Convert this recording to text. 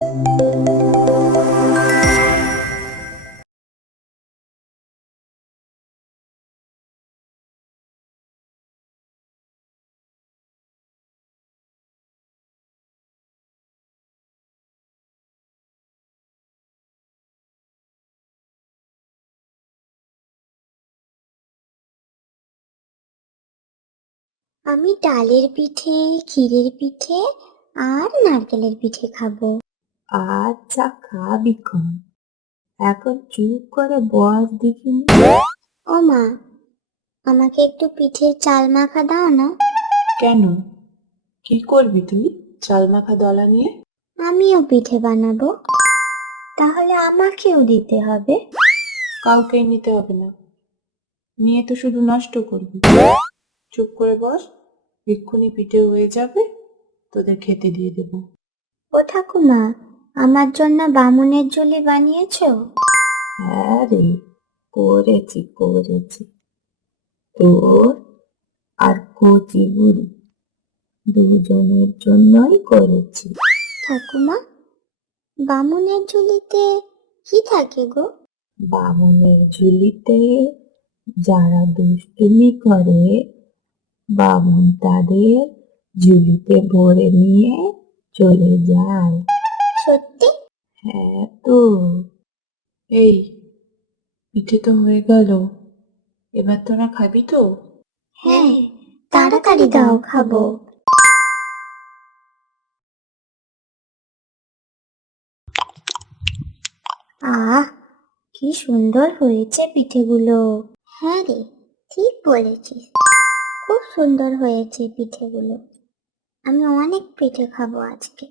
আমি ডালের পিঠে, ক্ষীরের পিঠে আর নারকেলের পিঠে খাবো। আচ্ছা, খাবি খন। এখন চুপ করে বস দেখিনি। ও মা, আমাকে একটু পিঠের চাল মাখা দাও না। কেন, কি করবি তুই চাল মাখা দলা নিয়ে? আমিও পিঠে বানাবো। তাহলে আমাকেও দিতে হবে। কাউকেই নিতে হবে না, নিয়ে তো শুধু নষ্ট করবি। চুপ করে বস, এক্ষুনি পিঠে হয়ে যাবে, তোদের খেতে দিয়ে দেব। ও ঠাকুমা, আমার জন্য বামুনের ঝুলি বানিয়েছো? হ্যাঁ রে, করেছি। তোর আর কচি বুড়ি দুজনের জন্যই করেছি। ঠাকুমা, বামুনের ঝুলিতে কি থাকে গো? বামুনের ঝুলিতে যারা দুষ্টুমি করে, বামুন তাদের ঝুলিতে ভরে নিয়ে চলে যায়। সত্যি? হ্যাঁ তো। এই, পিঠে তো হয়ে গেল, এবার তোরা খাবি তো? হ্যাঁ, তাড়াতাড়ি দাও, খাবো। আহ, কি সুন্দর হয়েছে পিঠেগুলো। হ্যাঁ রে, ঠিক বলেছিস, খুব সুন্দর হয়েছে পিঠেগুলো। আমি অনেক পিঠে খাবো আজকে।